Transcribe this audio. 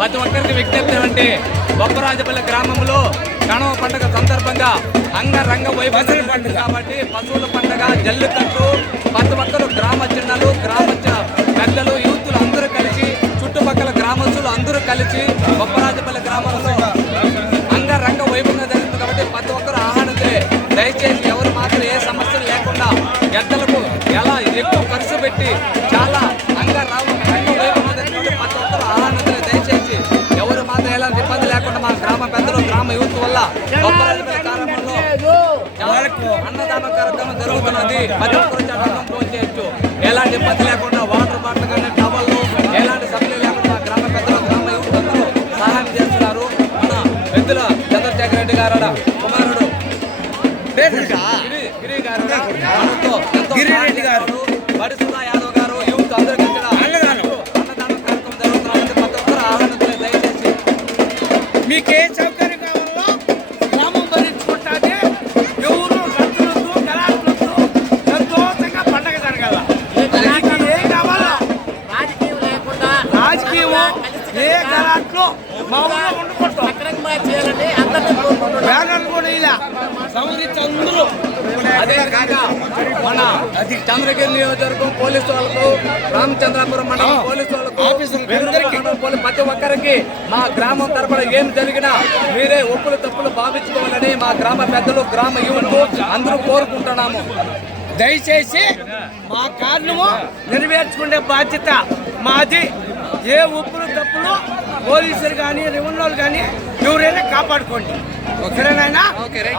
ప్రతి ఒక్కరికి విజ్ఞప్తి అంటే బొప్పరాజపల్లి గ్రామంలో కణవ పండుగ సందర్భంగా అంగరంగ వైభవం పండుగ కాబట్టి పశువుల పండుగ జల్లికట్టు ప్రతి ఒక్కరు గ్రామ చిన్నలు గ్రామ పెద్దలు యూత్లు అందరూ కలిసి చుట్టుపక్కల గ్రామస్తులు అందరూ కలిసి బొప్పరాజపల్లి గ్రామంలో అంగరంగ వైభవంగా జరుగుతుంది కాబట్టి ప్రతి ఒక్కరు ఆహ్వానితే దయచేసి ఎవరు మాత్రం ఏ సమస్యలు లేకుండా ఎద్దలకు ఎలా ఎక్కువ ఖర్చు పెట్టి మాత్రం ఎలాంటి ఇబ్బంది లేకుండా మా గ్రామ పెద్దలు గ్రామ యూత్ వల్ల అన్నదాన కార్యక్రమం జరుగుతున్నది ప్రతి ఒక్కరు అన్నం చేయొచ్చు ఎలాంటి ఇబ్బంది లేకుండా వాటర్ బాటిల్ కానీ టవల్లు ఎలాంటి సప్లై లేకుండా మా గ్రామ పెద్దలు గ్రామ యువత అందరూ సహాయం చేస్తున్నారు. మన పెద్దల చంద్రశేఖర రెడ్డి గారు కుమారుడు. గిరి గిరి గారు మనతో ఎంతో గారు. బడి సుధా మీకు ఏ సౌకర్యం కావాలో గ్రామం భరించుకుంటాది ఎవరు రైతులతో కళాకారులతో సంతోషంగా పండగ జరగాల. ఏం కావాలో రాజకీయం లేకుండా రాజకీయం ఏ కళాట్లో మా ఊళ్ళో మన చంద్రగిరి నియోజకవర్గం పోలీసు వాళ్ళకు రామచంద్రాపురం మండలం. పోలీసు వాళ్ళకు ప్రతి ఒక్కరికి మా గ్రామం తరపున ఏం జరిగినా మీరే ఒప్పులు తప్పులు భావించుకోవాలని మా గ్రామ పెద్దలు గ్రామ యువకులు అందరూ కోరుకుంటున్నాము. దయచేసి మా కారణము నెరవేర్చుకునే బాధ్యత మాది. ఏ ఉప్పులు తప్పులు పోలీసులు కానీ రెవెన్యూలు కానీ ఎవరైనా కాపాడుకోండి. సరేనాయనా? Okay right.